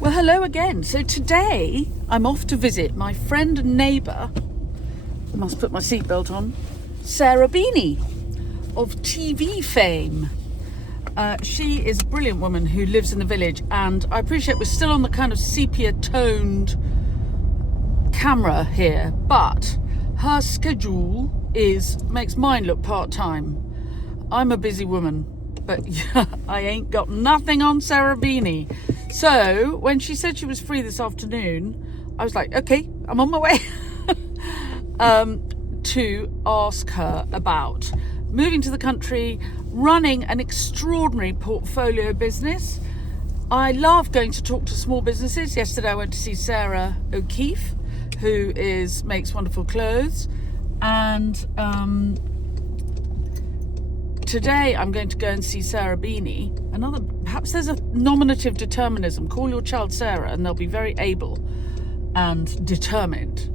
Well, hello again. So today I'm off to visit my friend and neighbour, I must put my seatbelt on, Sarah Beeny of TV fame. She is a brilliant woman who lives in the village, and I appreciate we're still on the kind of sepia-toned camera here, but her schedule makes mine look part-time. I'm a busy woman, but I ain't got nothing on Sarah Beeny. So when she said she was free this afternoon, I was like, okay, I'm on my way to ask her about moving to the country, running an extraordinary portfolio business. I love going to talk to small businesses. Yesterday I went to see Sarah O'Keefe, who makes wonderful clothes, and today I'm going to go and see Sarah Beeny. Perhaps there's a nominative determinism. Call your child Sarah and they'll be very able and determined.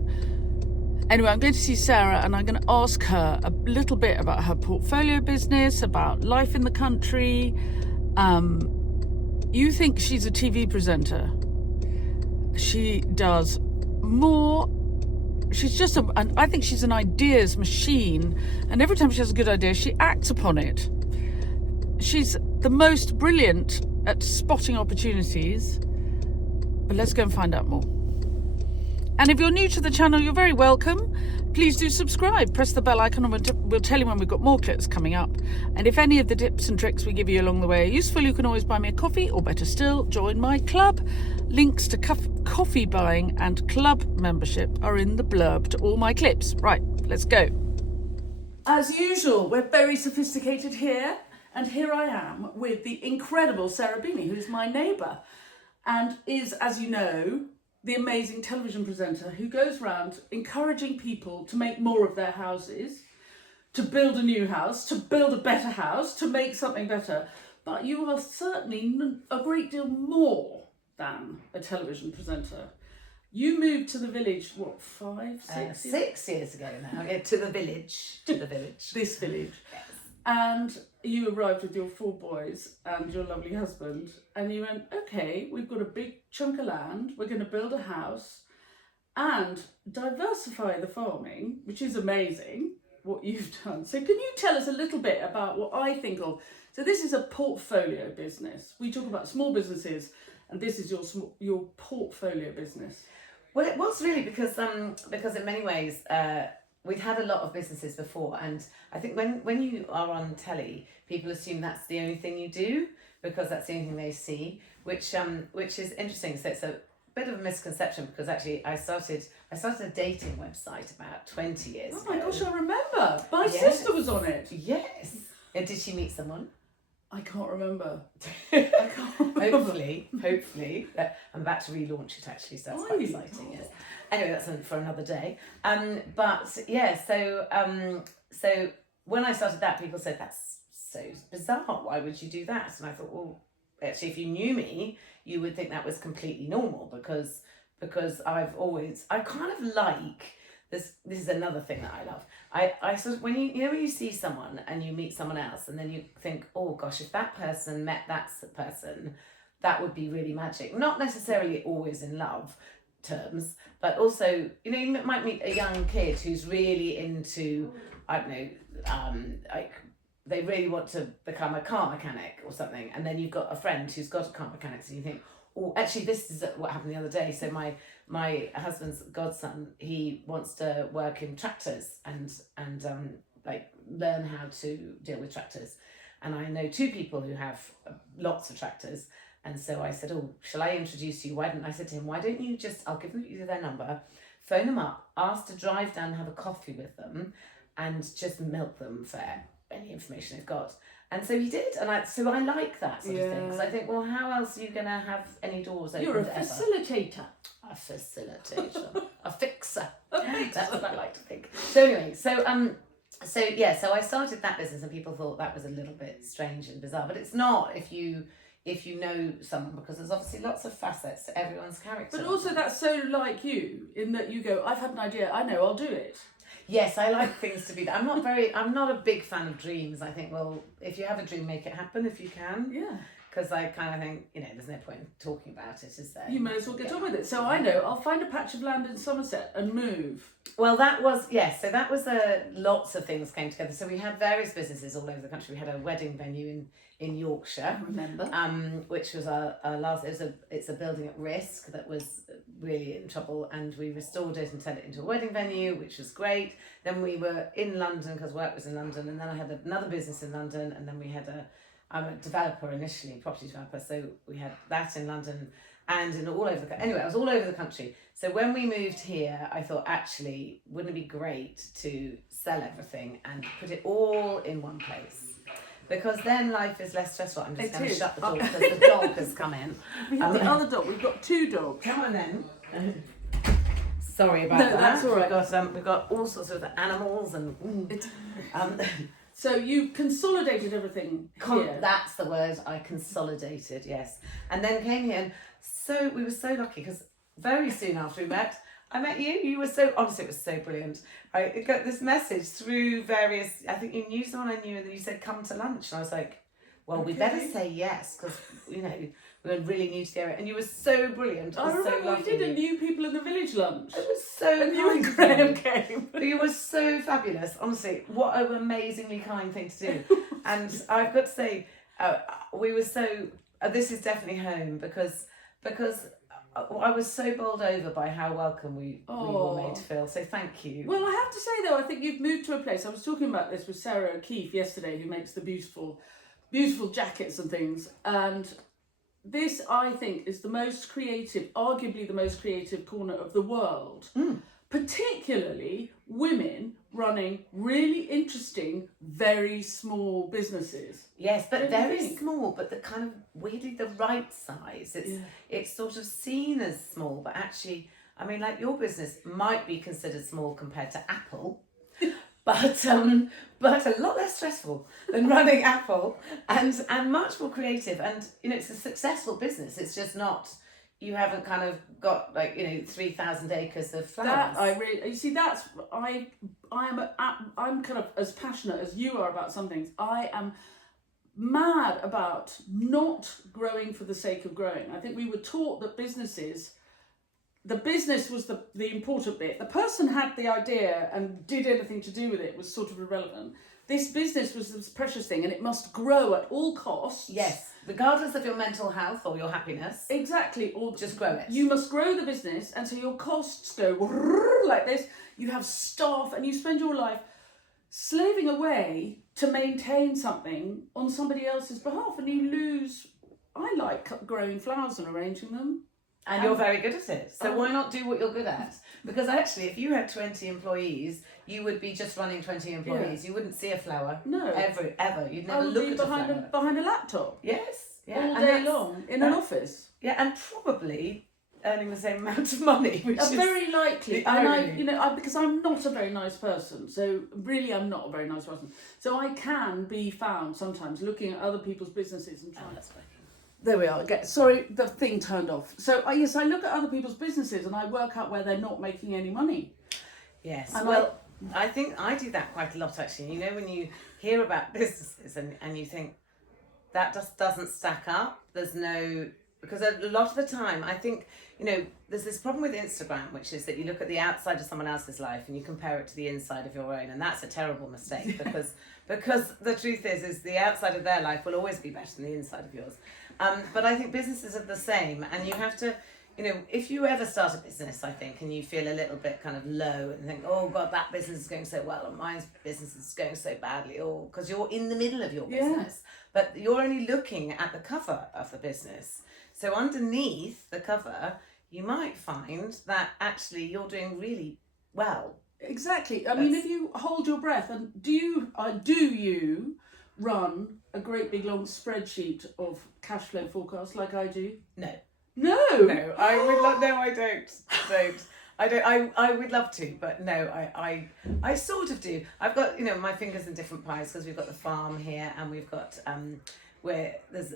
Anyway, I'm going to see Sarah and I'm going to ask her a little bit about her portfolio business, about life in the country. You think she's a TV presenter. She does more. She's just I think she's an ideas machine, and every time she has a good idea, she acts upon it. She's the most brilliant at spotting opportunities, but let's go and find out more. And if you're new to the channel, you're very welcome. Please do subscribe, press the bell icon, and we'll tell you when we've got more clips coming up. And if any of the tips and tricks we give you along the way are useful, you can always buy me a coffee, or better still, join my club. Links to coffee buying and club membership are in the blurb to all my clips. Right, let's go. As usual, we're very sophisticated here, and here I am with the incredible Sarah Beeny, who's my neighbour, and is, as you know, the amazing television presenter who goes around encouraging people to make more of their houses, to build a new house, to build a better house, to make something better. But you are certainly a great deal more than a television presenter. You moved to the village, what, 6 years ago now, to the village. This village. Yes. And you arrived with your 4 boys and your lovely husband, and you went, okay, we've got a big chunk of land, we're going to build a house and diversify the farming, which is amazing what you've done. So can you tell us a little bit about what I think of? So this is a portfolio business. We talk about small businesses, and this is your portfolio business. Well, it was really because in many ways we'd had a lot of businesses before, and I think when you are on telly, people assume that's the only thing you do because that's the only thing they see, which is interesting. So it's a bit of a misconception, because actually I started a dating website about 20 years ago. Oh my gosh, I remember. My sister was on it. Yes. And did she meet someone? I can't remember. I can't remember. Hopefully. I'm about to relaunch it actually, so that's quite exciting. Yes. Anyway, that's for another day. But yeah, so when I started that, people said, that's so bizarre. Why would you do that? And I thought, well, actually, if you knew me, you would think that was completely normal, because I kind of like this. This is another thing that I love. I sort of, when you see someone and you meet someone else, and then you think, oh gosh, if that person met that person, that would be really magic. Not necessarily always in love terms, but also, you might meet a young kid who's really into, I don't know, like they really want to become a car mechanic or something, and then you've got a friend who's got a car mechanic, and you think, oh, actually this is what happened the other day. So my husband's godson, he wants to work in tractors and like learn how to deal with tractors, and I know 2 people who have lots of tractors. And so I said, oh, shall I introduce you? I said to him, why don't you I'll give you their number, phone them up, ask to drive down and have a coffee with them, and just milk them for any information they've got. And so he did, and I like that sort of thing, because I think, well, how else are you going to have any doors open? You're a facilitator. A facilitator. A fixer. That's what I like to think. So anyway, so I started that business, and people thought that was a little bit strange and bizarre, but it's not if you know someone, because there's obviously lots of facets to everyone's character. But also that's so like you, in that you go, I've had an idea, I know, I'll do it. Yes, I like things to be that. I'm not a big fan of dreams. I think, well, if you have a dream, make it happen if you can. Yeah. because I kind of think, there's no point in talking about it, is there? You may as well get on with it. So I know, I'll find a patch of land in Somerset and move. Well, that was, yes, so that was lots of things came together. So we had various businesses all over the country. We had a wedding venue in Yorkshire. I remember. Which was our last, it's a building at risk that was really in trouble, and we restored it and turned it into a wedding venue, which was great. Then we were in London because work was in London, and then I had another business in London, and then we had I'm a developer initially, property developer, so we had that in London and in all over the country. Anyway, I was all over the country. So when we moved here, I thought, actually, wouldn't it be great to sell everything and put it all in one place? Because then life is less stressful. I'm just going to shut the door because the dog has come in. We have the other dog. We've got 2 dogs. Come on then. Sorry about that. No, that's all right. We've got all sorts of animals and... So you consolidated everything here. That's the word, I consolidated, yes. And then came here, and so we were so lucky because very soon after we met, I met you. You were so, honestly, it was so brilliant. I got this message through various, I think you knew someone I knew, and then you said, come to lunch. And I was like, well, we better say yes, because, we're really new to the area. And you were so brilliant. I remember we did a new people in the village lunch. It was so and you and Graham came. You were so fabulous. Honestly, what an amazingly kind thing to do. And I've got to say, we were so, this is definitely home because I was so bowled over by how welcome we were made to feel. So thank you. Well, I have to say though, I think you've moved to a place. I was talking about this with Sarah O'Keefe yesterday, who makes the beautiful jackets and things. And this, I think, is the most creative, arguably the most creative corner of the world. Particularly women running really interesting, very small businesses. Yes, but very small, but the kind of weirdly the right size. It's sort of seen as small, but actually, I mean, like your business might be considered small compared to Apple, but a lot less stressful than running Apple, and much more creative. And it's a successful business. It's just not. You haven't kind of got 3,000 acres of flowers. I'm kind of as passionate as you are about some things. I am mad about not growing for the sake of growing. I think we were taught that the business was the important bit. The person had the idea and did anything to do with it was sort of irrelevant. This business was this precious thing, and it must grow at all costs. Yes, regardless of your mental health or your happiness. Exactly, or just grow it. You must grow the business, and so your costs go like this. You have staff, and you spend your life slaving away to maintain something on somebody else's behalf, and you lose. I like growing flowers and arranging them. And you're very good at it. So why not do what you're good at? Because actually, if you had 20 employees, you would be just running 20 employees. Yeah. You wouldn't see a flower. No. Ever. You'd never look at a flower. Behind a laptop. Yes. Yeah. All day long in an office. Yeah, and probably earning the same amount of money, which is very likely. And because I'm not a very nice person, so really I'm not a very nice person. So I can be found sometimes looking at other people's businesses and trying. There we are again. Sorry, the thing turned off. So I look at other people's businesses and I work out where they're not making any money. Yes. And I think I do that quite a lot actually. When you hear about businesses and you think that just doesn't stack up. Because a lot of the time I think, there's this problem with Instagram, which is that you look at the outside of someone else's life and you compare it to the inside of your own, and that's a terrible mistake because the truth is the outside of their life will always be better than the inside of yours. But I think businesses are the same, and you have to, if you ever start a business, I think, and you feel a little bit kind of low and think, oh God, that business is going so well and my business is going so badly, or because you're in the middle of your business, but you're only looking at the cover of the business. So underneath the cover, you might find that actually you're doing really well. Exactly. I mean, if you hold your breath, and do you run a great big long spreadsheet of cash flow forecasts like I do? No. No. No, I would love. No, I don't. I don't. I would love to, but no, I sort of do. I've got my fingers in different pies because we've got the farm here, and we've got where there's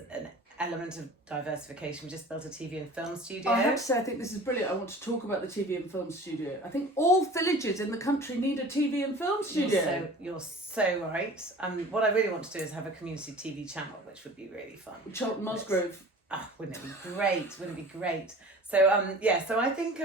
element of diversification. We just built a TV and film studio. I have to say, I think this is brilliant. I want to talk about the TV and film studio. I think all villages in the country need a TV and film studio. You're so right. What I really want to do is have a community TV channel, which would be really fun. Charlton Musgrove. Wouldn't it be great? Wouldn't it be great? So so I think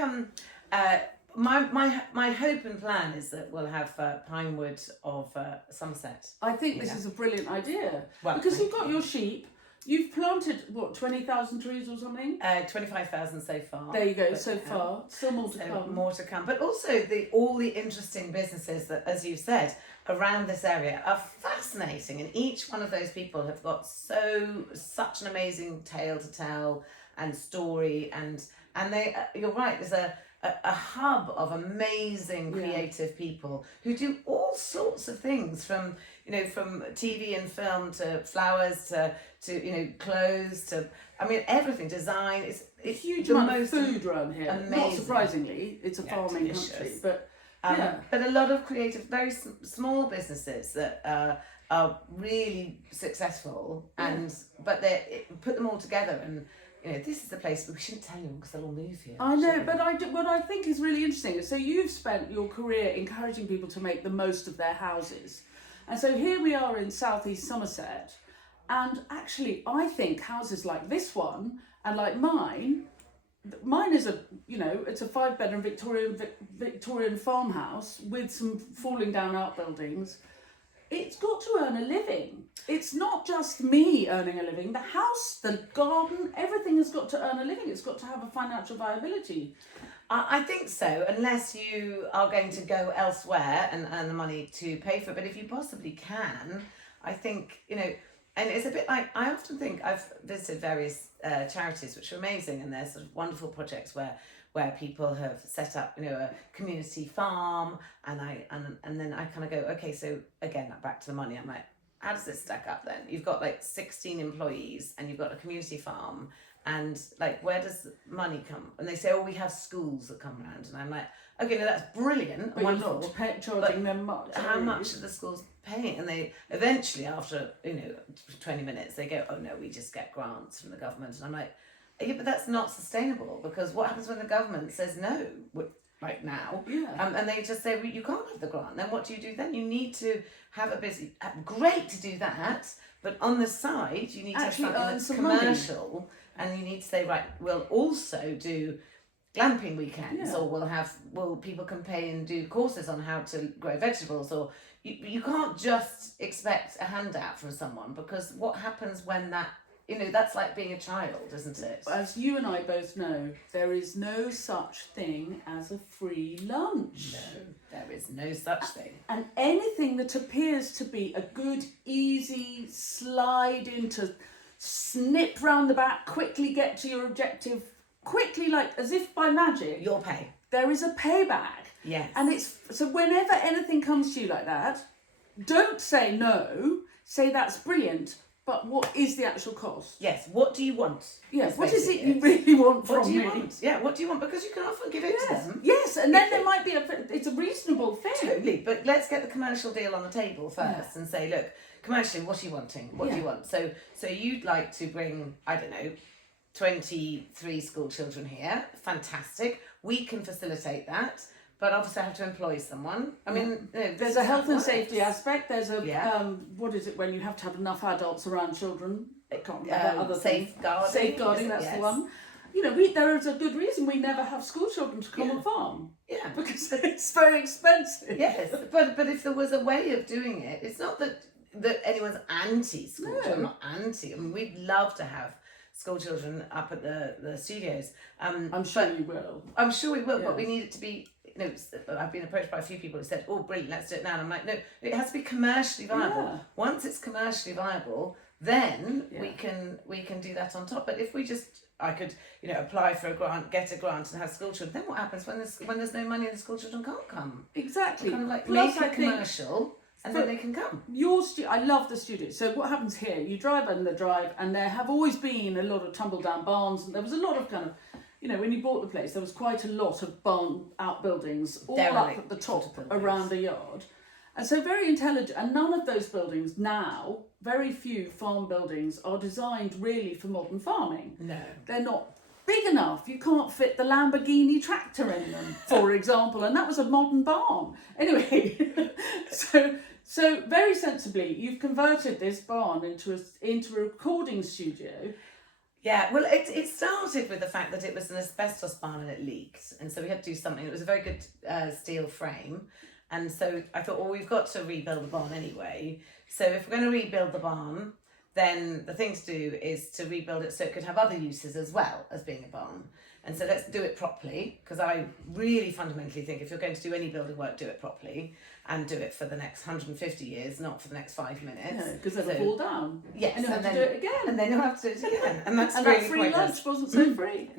my hope and plan is that we'll have Pinewood of Somerset. I think this is a brilliant idea. Well, because you've got your sheep. You've planted, 20,000 trees or something? 25,000 so far. There you go, so far. Still more to come. More to come. But also all the interesting businesses that, as you said, around this area are fascinating. And each one of those people have got such an amazing tale to tell and story. And they, you're right, there's a hub of amazing creative people who do all sorts of things from TV and film to flowers to clothes to everything, design. It's a huge amount of food around here. Amazing. Not surprisingly, it's a farming country, but a lot of creative, very small businesses that are really successful, but they put them all together and. This is the place, but we shouldn't tell you because they'll all move here. I know, but what I think is really interesting is, so you've spent your career encouraging people to make the most of their houses. And so here we are in southeast Somerset, and actually I think houses like this one and like mine is it's a 5-bedroom Victorian farmhouse with some falling down outbuildings. It's got to earn a living. It's not just me earning a living. The house, the garden, everything has got to earn a living. It's got to have a financial viability. I think so, unless you are going to go elsewhere and earn the money to pay for it. But if you possibly can, I think, and it's a bit like, I often think I've visited various charities, which are amazing, and they're sort of wonderful projects where people have set up, a community farm, and then I kind of go, okay, so again, back to the money. I'm like, how does this stack up then? You've got 16 employees and you've got a community farm, and where does the money come? And they say, we have schools that come around, and I'm like, okay, no, that's brilliant, but wonderful. You're not charging them much. How much are the schools paying? And they eventually, after 20 minutes, they go, oh no, we just get grants from the government, and I'm like, yeah, but that's not sustainable, because what happens when the government says no, right now? Yeah. And they just say, well, you can't have the grant. Then what do you do then? You need to have a great to do that, but on the side, you need to have something that's commercial, and you need to say, right, we'll also do glamping weekends, or will people can pay and do courses on how to grow vegetables, or you can't just expect a handout from someone, because what happens when that, that's like being a child, isn't it? As you and I both know, there is no such thing as a free lunch. No, there is no such thing. And anything that appears to be a good, easy slide into, snip round the back, quickly get to your objective, quickly, as if by magic. Your pay. There is a payback. Yes. And so whenever anything comes to you like that, don't say no, say that's brilliant. But what is the actual cost? Yes, what do you want? Yes, what is it you really want from me? What do you want? Yeah, what do you want? Because you can often give it to them. Yes, and then there might be it's a reasonable thing. Totally, but let's get the commercial deal on the table first and say, look, commercially, what are you wanting? What do you want? So you'd like to bring, 23 school children here. Fantastic. We can facilitate that. But obviously I have to employ someone. There's a health and safety aspect. There's a, what is it when you have to have enough adults around children? I can't remember other safeguarding. Safeguarding, that's the one. There is a good reason we never have school children to come and farm. Yeah. Because it's very expensive. Yes, but if there was a way of doing it, it's not that anyone's anti-school. No. I'm not anti. We'd love to have school children up at the studios. I'm sure we will. I'm sure we will, but we need it to be... I've been approached by a few people who said, oh, brilliant, let's do it now. And I'm like, no, it has to be commercially viable. Yeah. Once it's commercially viable, then we can do that on top. But if I could, apply for a grant, get a grant and have school children, then what happens when there's no money and the school children can't come? Exactly. Kind of Plus, make it commercial and then they can come. I love the studio. So what happens here, you drive on the drive, and there have always been a lot of tumble down barns, and there was a lot of kind of, when you bought the place, there was quite a lot of barn outbuildings all up at the top around the yard. And so very intelligent, and none of those buildings now very few farm buildings are designed really for modern farming. No. They're not big enough. You can't fit the Lamborghini tractor in them, for example, and that was a modern barn. Anyway, so very sensibly, you've converted this barn into a recording studio. Yeah, well, it started with the fact that it was an asbestos barn and it leaked, and so we had to do something. It was a very good steel frame, and so I thought, well, we've got to rebuild the barn anyway. So if we're going to rebuild the barn, then the thing to do is to rebuild it so it could have other uses as well as being a barn. And so let's do it properly, because I really fundamentally think if you're going to do any building work, do it properly and do it for the next 150 years, not for the next 5 minutes. No, because then it'll fall down. Yes, and you'll have to do it again. And then you'll have to do it again. And that's and really that free pointless. lunch wasn't so free.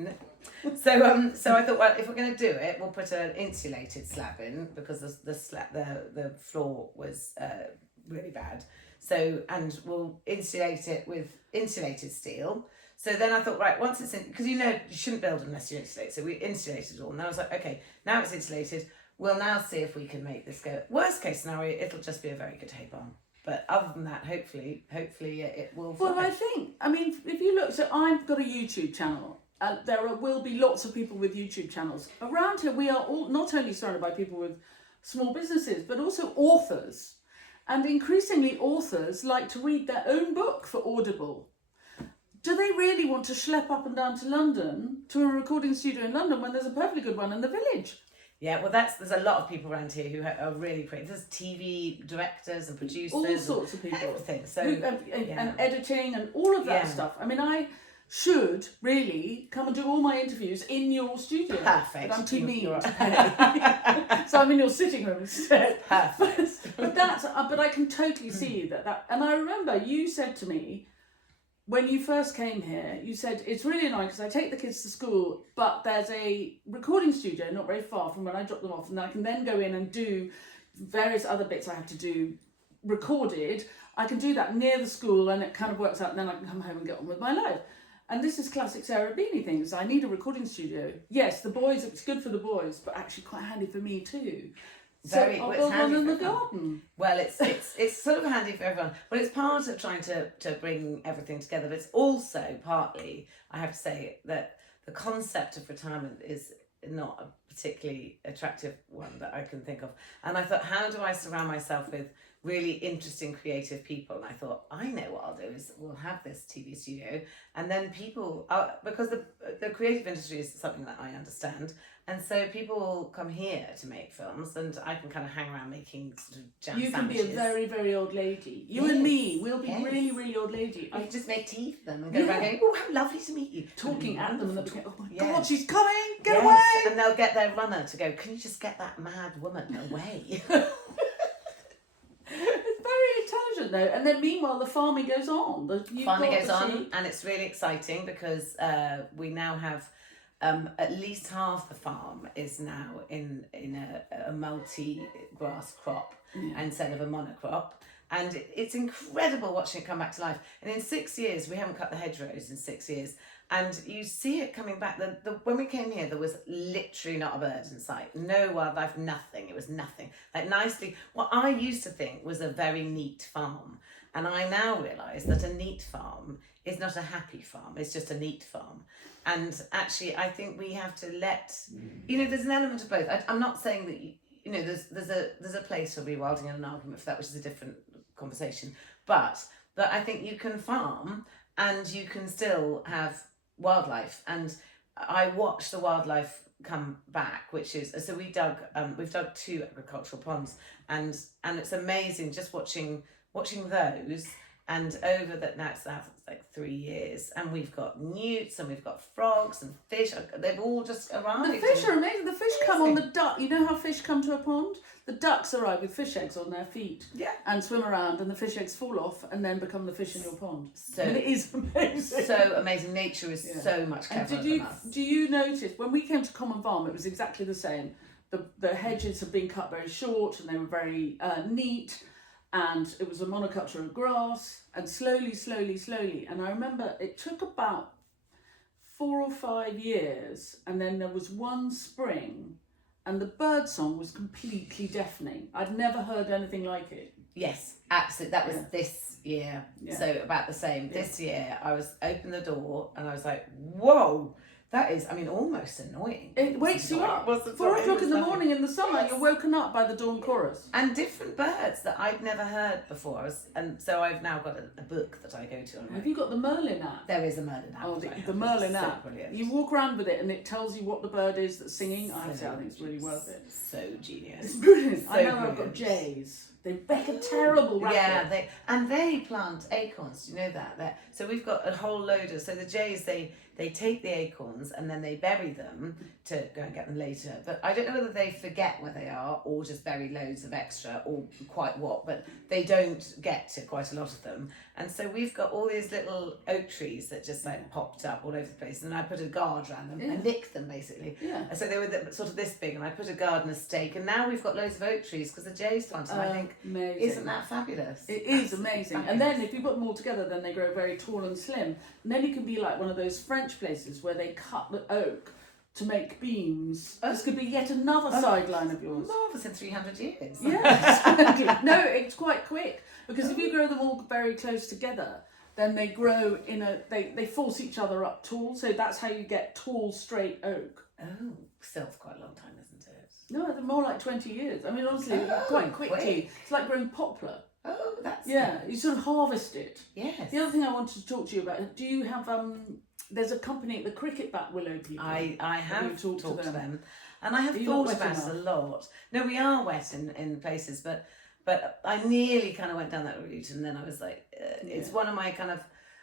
So I thought, well, if we're going to do it, we'll put an insulated slab in, because the floor was really bad. So, and we'll insulate it with insulated steel. So then I thought, right, once it's in, because you shouldn't build unless you insulate. So we insulated it all. And I was like, okay, now it's insulated. We'll now see if we can make this go. Worst case scenario, it'll just be a very good hay barn. But other than that, hopefully it will fly. Well, I mean, if you look, so I've got a YouTube channel. There will be lots of people with YouTube channels. Around here, we are all not only surrounded by people with small businesses, but also authors. And increasingly, authors like to read their own book for Audible. Do they really want to schlep up and down to London, to a recording studio in London, when there's a perfectly good one in the village? Yeah, well, there's a lot of people around here who are really great. There's TV directors and producers. All sorts of people. Everything. So, and editing and all of that stuff. I mean, I should really come and do all my interviews in your studio. Perfect. But I'm too mean to pay. So I'm in your sitting room instead. Perfect. But I can totally see that. And I remember you said to me, when you first came here, you said, it's really annoying because I take the kids to school, but there's a recording studio not very far from when I drop them off, and I can then go in and do various other bits I have to do recorded. I can do that near the school, and it kind of works out, and then I can come home and get on with my life. And this is classic Sarah Beeny things. I need a recording studio. Yes, the boys, it's good for the boys, but actually quite handy for me too. I'll build one in the garden. Well, it's sort of handy for everyone. Well, it's part of trying to bring everything together, but it's also partly, I have to say, that the concept of retirement is not a particularly attractive one that I can think of. And I thought, how do I surround myself with really interesting, creative people? And I thought, I know what I'll do is we'll have this TV studio, and then people, because the creative industry is something that I understand, and so people will come here to make films, and I can kind of hang around making sort of jam You sandwiches. can be a very, very old lady. You and me, we'll be really, really old lady. I just make tea for them and go around going, oh, how lovely to meet you. Talking at them, and they'll be going, oh my Yes. God, she's coming, get Yes. away. And they'll get their runner to go, can you just get that mad woman away? It's very intelligent though, and then meanwhile the farming goes on. Farming goes on, and it's really exciting because we now have at least half the farm is now in a multi-grass crop instead of a monocrop. And it's incredible watching it come back to life. And in 6 years, we haven't cut the hedgerows in 6 years. And you see it coming back. When we came here, there was literally not a bird in sight. No wildlife, nothing. It was nothing. Like nicely, what I used to think was a very neat farm. And I now realise that a neat farm is not a happy farm. It's just a neat farm. And actually, I think we have to let, there's an element of both. I'm not saying that, there's a place for rewilding and an argument for that, which is a different conversation. But I think you can farm and you can still have wildlife. And I watched the wildlife come back, which is, so we've dug 2 agricultural ponds, and it's amazing just watching those. And over that, now it's like 3 years, and we've got newts and we've got frogs and fish. They've all just arrived. The fish are amazing. The fish come on the duck. You know how fish come to a pond? The ducks arrive with fish eggs on their feet and swim around, and the fish eggs fall off and then become the fish in your pond. So it is amazing. So amazing. Nature is so much cleverer than us. Do you notice when we came to Common Farm, it was exactly the same. The hedges had been cut very short and they were very neat. And it was a monoculture of grass, and slowly. And I remember it took about 4 or 5 years, and then there was one spring and the bird song was completely deafening. I'd never heard anything like it. Yes, absolutely. That was this year. Yeah. So about the same. This year, I was opened the door and I was like, whoa, that is, I mean, almost annoying. It wakes you up. 4 o'clock in the morning in the summer, you're woken up by the dawn chorus. And different birds that I'd never heard before. And so I've now got a book that I go to. Have you got the Merlin app? There is a Merlin app. Oh, the Merlin app. Brilliant. You walk around with it and it tells you what the bird is that's singing. I think it's really worth it. So genius. It's brilliant. So I know brilliant. I've got jays. They make a terrible racket. Yeah, they plant acorns. Do you know that? So we've got a whole load of. So the jays they take the acorns and then they bury them to go and get them later. But I don't know whether they forget where they are or just bury loads of extra or quite what. But they don't get to quite a lot of them. And so we've got all these little oak trees that just like popped up all over the place. And I put a guard around them and nicked them basically. Yeah. So they were sort of this big, and I put a guard and a stake. And now we've got loads of oak trees because the jays planted them. I think. Amazing. Isn't that fabulous? It is amazing. Fabulous. And then if you put them all together, then they grow very tall and slim. And then you can be like one of those French places where they cut the oak to make beams. This could be yet another sideline of yours. Marvellous in 300 years. Yeah, exactly. No, it's quite quick because if you grow them all very close together, then they grow they force each other up tall. So that's how you get tall, straight oak. Oh, still for quite a long time, isn't it? No, they're more like 20 years. I mean, honestly, quite quickly. quick. It's like growing poplar. Oh, that's You sort of harvest it. Yes. The other thing I wanted to talk to you about, do you have there's a company, the Cricket Bat Willow people. I have talked talked to to them? them, and I have Are you thought not wet about it enough? a lot. No, we are wet in places, but I nearly kind of went down that route, and then I was like, it's one of my kind of.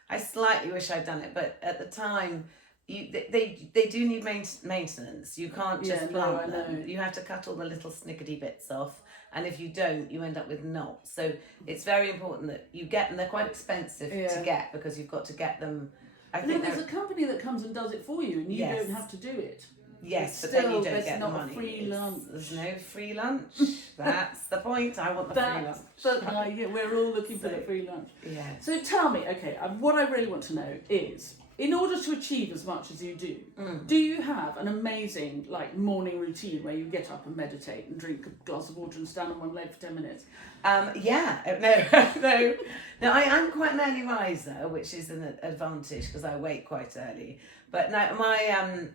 I slightly wish I'd done it, but at the time. They do need maintenance. You can't just plant them. You have to cut all the little snickety bits off, and if you don't, you end up with knots. So it's very important that you get them. They're quite expensive to get because you've got to get them. I think there's a company that comes and does it for you, and you don't have to do it. Yes, but Still, then you don't there's get not the money. a free lunch. There's no free lunch. That's the point. I want the free lunch. But we're all looking for the free lunch. Yeah. So tell me, okay, what I really want to know is, in order to achieve as much as you do you have an amazing morning routine where you get up and meditate and drink a glass of water and stand on one leg for 10 minutes? No. I am quite an early riser, which is an advantage because I wake quite early. But no,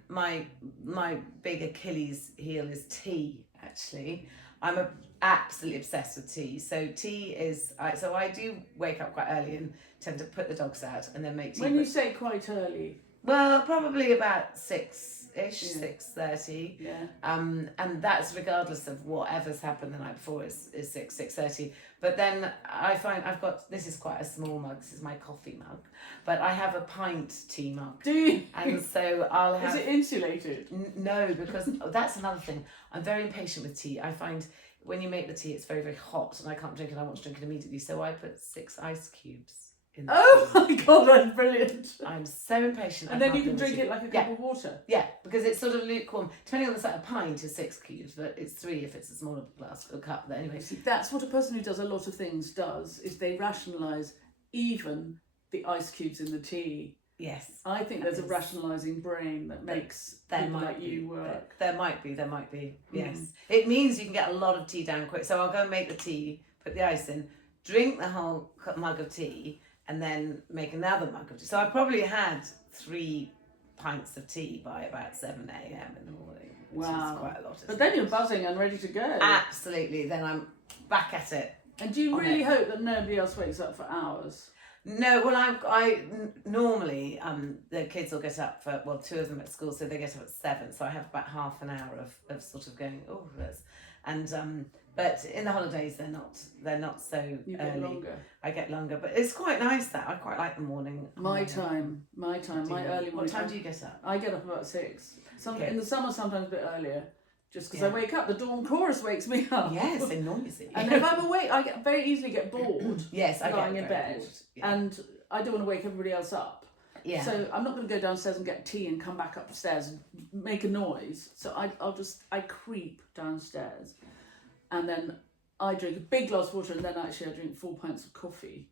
my big Achilles heel is tea. Actually, I'm absolutely obsessed with tea. So tea is so I do wake up quite early and tend to put the dogs out and then make tea. When you say quite early, well, probably about 6-ish, 6:30. Yeah. And that's regardless of whatever's happened the night before is 6:30. But then I find this is quite a small mug. This is my coffee mug, but I have a pint tea mug. Do you? And so I'll have. Is it insulated? No, because that's another thing. I'm very impatient with tea. I find when you make the tea, it's very, very hot, and I can't drink it. I want to drink it immediately, so I put 6 ice cubes. Oh my god, that's brilliant! I'm so impatient. And then you can drink it like a cup of water. Yeah, because it's sort of lukewarm. Depending on the size, a pint is 6 cubes, but it's 3 if it's a smaller glass or cup. But anyway, see, that's what a person who does a lot of things does. Is they rationalise even the ice cubes in the tea. Yes, I think there's a rationalising brain that makes people like you work. There might be. Yes, it means you can get a lot of tea down quick. So I'll go and make the tea, put the ice in, drink the whole mug of tea, and then make another mug of tea. So I probably had 3 pints of tea by about 7 a.m. in the morning. Wow, is quite a lot. But then you're buzzing and ready to go. Absolutely. Then I'm back at it. And do you really hope that nobody else wakes up for hours? No, well, I normally the kids will get up for 2 of them at school, so they get up at 7. So I have about half an hour of sort of going but in the holidays they're not so you early. get longer. I get longer, but it's quite nice that I quite like the morning. My early morning. What time do you get up? I get up about 6. Okay. In the summer, sometimes a bit earlier. Just because I wake up, the dawn chorus wakes me up. Yes, they're noisy. And if I'm awake, I very easily get bored. Yes, I lying get in bed, and I don't want to wake everybody else up. Yeah. So I'm not going to go downstairs and get tea and come back upstairs and make a noise. So I creep downstairs, and then I drink a big glass of water, and then actually I drink 4 pints of coffee.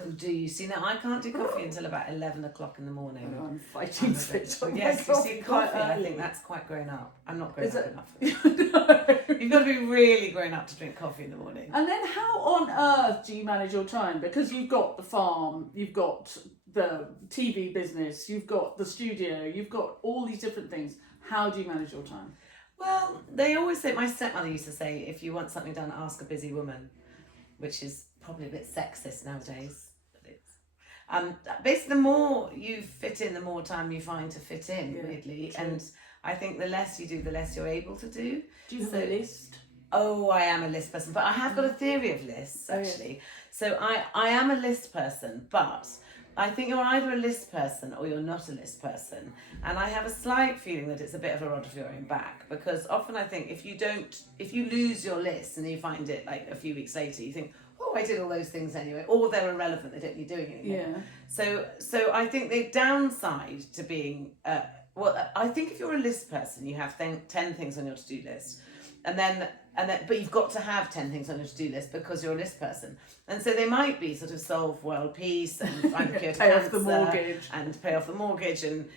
Oh, do you see now? I can't do coffee until about 11 o'clock in the morning. I'm fighting fit on Yes, my you see, quite coffee, I early. think that's quite grown up. I'm not grown Is up it? enough. You've got to be really grown up to drink coffee in the morning. And then how on earth do you manage your time? Because you've got the farm, you've got the TV business, you've got the studio, you've got all these different things. How do you manage your time? Well, they always say, my stepmother used to say, if you want something done, ask a busy woman, which is probably a bit sexist nowadays. But it's, basically, the more you fit in, the more time you find to fit in, weirdly. True. And I think the less you do, the less you're able to do. Do you have a list? Oh, I am a list person, but I have got a theory of lists, actually. So I am a list person, but I think you're either a list person or you're not a list person. And I have a slight feeling that it's a bit of a rod for your own back, because often I think if you lose your list and you find it like a few weeks later, you think, oh, I did all those things anyway, or they're irrelevant, they don't need doing anymore. Yeah. So I think the downside to being, I think if you're a list person, you have 10 things on your to-do list. And then, but you've got to have 10 things on your to-do list because you're a list person. And so they might be sort of solve world peace and find a cure to pay cancer off the mortgage. And pay off the mortgage and,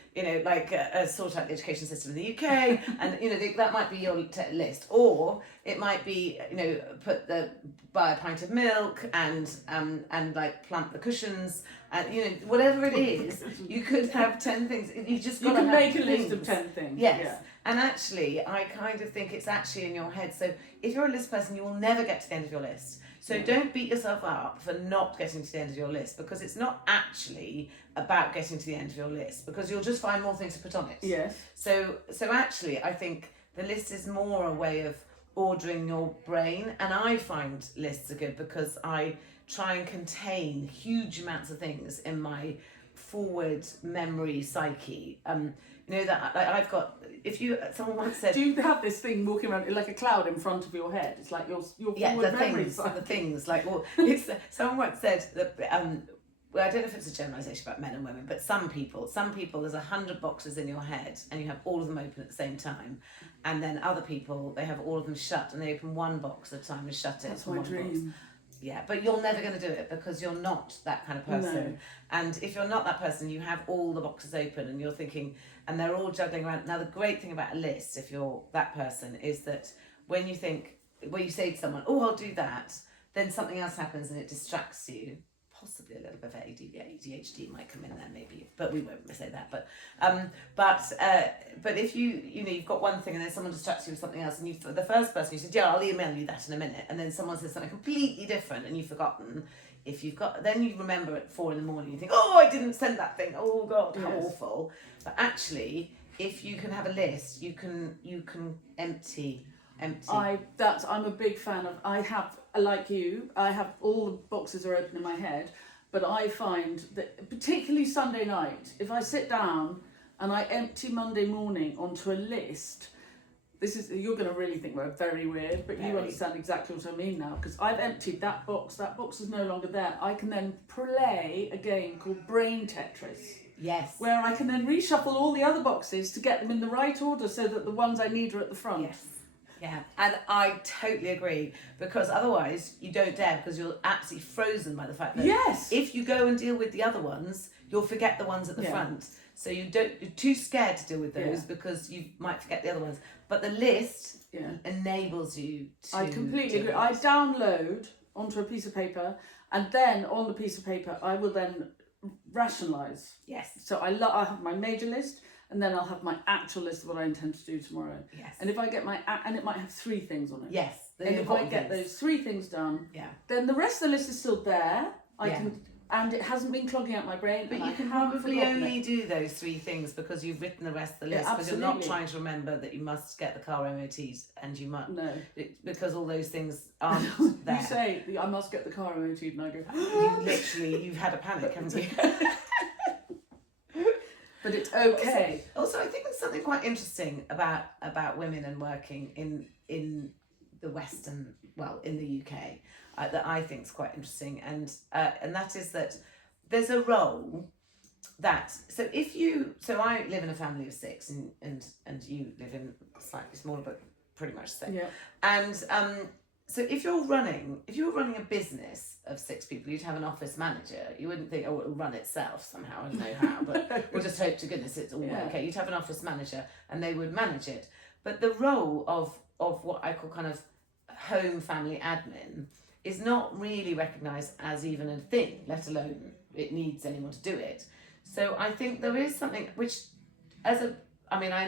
like sort out the education system in the UK. And, that might be your list. Or it might be, buy a pint of milk and like plump the cushions. And, whatever it is, you could have 10 things. You've just got You to can have make a things. list of 10 things. Yes. Yeah. And actually, I kind of think it's actually in your head. So if you're a list person, you will never get to the end of your list. So don't beat yourself up for not getting to the end of your list, because it's not actually about getting to the end of your list, because you'll just find more things to put on it. Yes. So actually, I think the list is more a way of ordering your brain. And I find lists are good because I try and contain huge amounts of things in my forward memory psyche. That I've got. Someone once said, do you have this thing walking around like a cloud in front of your head? It's like your forward memory. The things like, well, someone once said that. Well, I don't know if it's a generalisation about men and women, but some people, there's 100 boxes in your head and you have all of them open at the same time, and then other people, they have all of them shut and they open one box at a time and shut it. That's my dream. Box. Yeah, but you're never going to do it because you're not that kind of person. No. And if you're not that person, you have all the boxes open and you're thinking, and they're all juggling around. Now, the great thing about a list, if you're that person, is that when you say to someone, oh, I'll do that, then something else happens and it distracts you. Possibly a little bit of ADHD might come in there, maybe, but we won't say that. But if you've got one thing and then someone distracts you with something else, and the first person you said, yeah, I'll email you that in a minute, and then someone says something completely different and you've forgotten. Then you remember at 4 a.m, you think, oh, I didn't send that thing. Oh God, how awful. But actually, if you can have a list, you can empty. I'm a big fan of. I have, like you, I have all the boxes are open in my head, but I find that particularly Sunday night, if I sit down and I empty Monday morning onto a list, you're going to really think we're very weird, but you understand exactly what I mean now, because I've emptied that box is no longer there. I can then play a game called Brain Tetris. Yes. Where I can then reshuffle all the other boxes to get them in the right order so that the ones I need are at the front. Yes. Yeah, and I totally agree, because otherwise you don't dare, because you're absolutely frozen by the fact that if you go and deal with the other ones, you'll forget the ones at the front. So you're too scared to deal with those because you might forget the other ones. But the list enables you to. I completely agree. I download onto a piece of paper, and then on the piece of paper I will then rationalise. Yes. So I have my major list. And then I'll have my actual list of what I intend to do tomorrow. Yes. And if I get and it might have 3 things on it. Yes. And if I get those 3 things done, then the rest of the list is still there. And it hasn't been clogging out my brain. But you can probably only do those 3 things because you've written the rest of the list. Because you're not trying to remember that you must get the car MOT'd, and you must. No. Because all those things aren't there. You say, I must get the car MOT'd, and I go, you've had a panic, haven't you? But it's okay. Also, I think there's something quite interesting about women and working in the Western, in the UK, that I think is quite interesting, and that is that there's a role that so I live in a family of 6, and you live in slightly smaller, but pretty much the same. Yeah. And So if you were running a business of 6 people, you'd have an office manager. You wouldn't think, oh, it'll run itself somehow. I don't know how, but we'll just hope to goodness it's all okay. You'd have an office manager and they would manage it. But the role of what I call kind of home family admin is not really recognised as even a thing, let alone it needs anyone to do it. So I think there is something which, I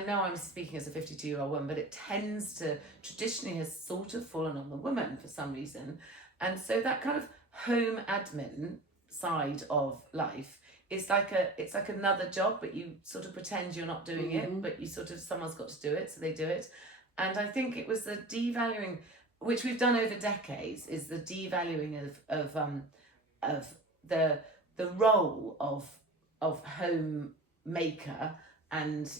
know I'm speaking as a 52-year-old woman, but it tends to, traditionally has sort of fallen on the woman for some reason. And so that kind of home admin side of life is it's like another job, but you sort of pretend you're not doing it, but you sort of, someone's got to do it, so they do it. And I think it was the devaluing, which we've done over decades, is the devaluing of the role of homemaker, and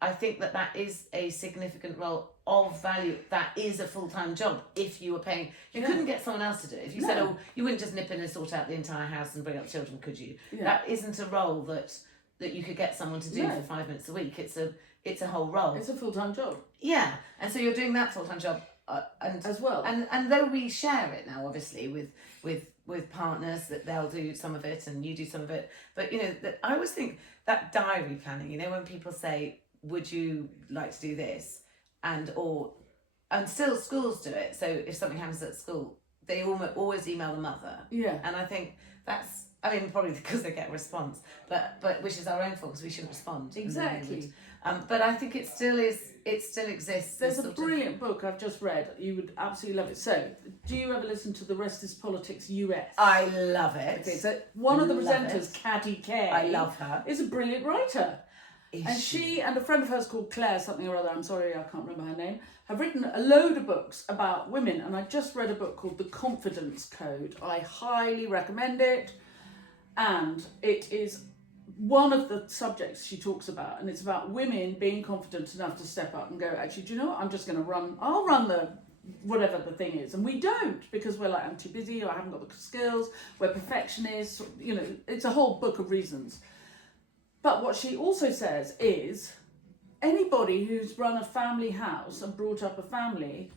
I think that is a significant role of value. That is a full-time job. If you were paying, you couldn't get someone else to do it. If you said, oh, you wouldn't just nip in and sort out the entire house and bring up children, could you? That isn't a role that you could get someone to do for 5 minutes a week. It's a whole role. It's a full-time job. Yeah, and so you're doing that full-time job and as well. And though we share it now, obviously with partners, that they'll do some of it and you do some of it, but I always think that diary planning. When people say, would you like to do this, and still schools do it. So if something happens at school, they always email the mother. Yeah, and I think that's. Probably because they get a response, but which is our own fault because we shouldn't respond. Exactly. But I think it still is. It still exists. There's a brilliant book I've just read. You would absolutely love it. So, do you ever listen to The Rest Is Politics US? I love it. Okay, so one of the presenters, Caddy Kay, I love her, is a brilliant writer. She and a friend of hers called Claire something or other, I'm sorry, I can't remember her name, have written a load of books about women. And I just read a book called The Confidence Code. I highly recommend it. And it is one of the subjects she talks about, and it's about women being confident enough to step up and go, actually, do you know what? I'll run the whatever the thing is. And we don't, because we're like, I'm too busy, or I haven't got the skills, we're perfectionists, it's a whole book of reasons. But what she also says is, anybody who's run a family house and brought up a family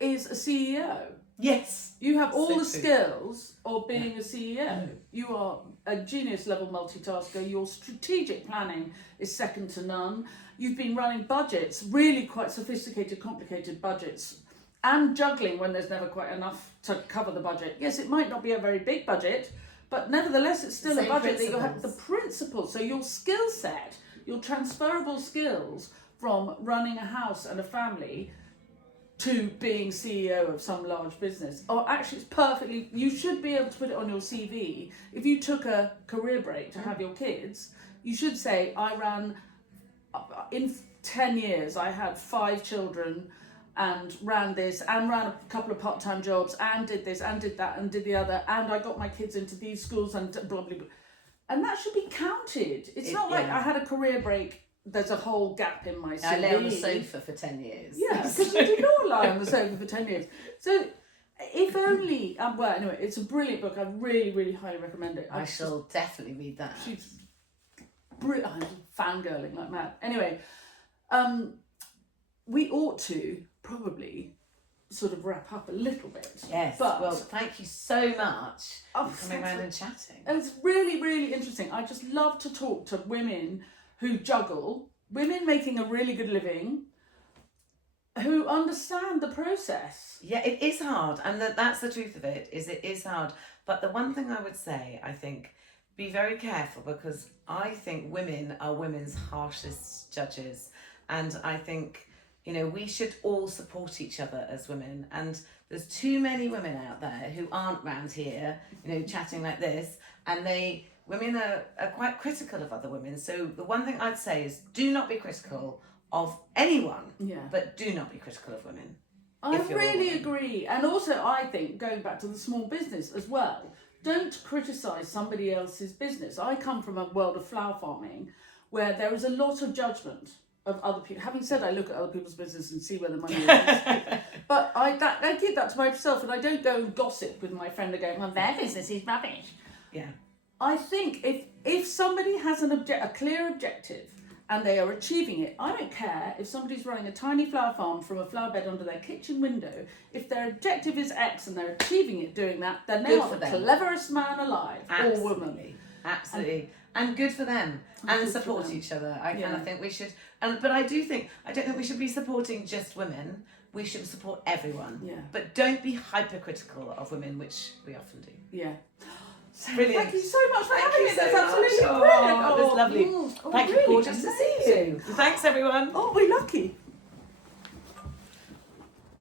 is a CEO. Yes. You have all the skills of being a CEO. You are a genius level multitasker. Your strategic planning is second to none. You've been running budgets, really quite sophisticated, complicated budgets, and juggling when there's never quite enough to cover the budget. Yes, it might not be a very big budget, but nevertheless, it's still a budget that you have the principles. So your skill set, your transferable skills from running a house and a family to being CEO of some large business, or actually it's perfectly, you should be able to put it on your CV. If you took a career break to have your kids, you should say, I ran, in 10 years, I had 5 children and ran this and ran a couple of part-time jobs and did this and did that and did the other, and I got my kids into these schools and blah, blah, blah. And that should be counted. It's not like I had a career break, there's a whole gap in my CV. I lay on the sofa for 10 years. Yeah, because you did not lie on the sofa for 10 years. So, if only... well, anyway, it's a brilliant book. I really, really highly recommend it. I shall definitely read that. She's brilliant. I'm fangirling like mad. Anyway, we ought to probably sort of wrap up a little bit. Yes, but well, thank you so much for coming around and chatting. And it's really, really interesting. I just love to talk to women who juggle, women making a really good living, who understand the process. Yeah, it is hard, and that's the truth of it, is it is hard. But the one thing I would say, I think, be very careful, because I think women are women's harshest judges, and I think, we should all support each other as women, and there's too many women out there who aren't round here, chatting like this, and women are quite critical of other women. So the one thing I'd say is, do not be critical of anyone, but do not be critical of women. I really agree. And also, I think, going back to the small business as well, don't criticise somebody else's business. I come from a world of flower farming where there is a lot of judgment of other people. Having said, I look at other people's business and see where the money is. But I keep that to myself, and I don't go and gossip with my friend and go, well, their business is rubbish. Yeah. I think if somebody has a clear objective and they are achieving it. I don't care if somebody's running a tiny flower farm from a flower bed under their kitchen window. If their objective is X and they're achieving it doing that, then they are the cleverest man alive or woman. Absolutely. And good for them. And support each other. I kind of think we should. But I don't think we should be supporting just women. We should support everyone. Yeah. But don't be hypercritical of women, which we often do. Yeah. Brilliant. Thank you so much for having me. That's so absolutely much. brilliant. It was lovely. Thank you. Really Gorgeous to see you. Thanks, everyone. Oh, we're lucky.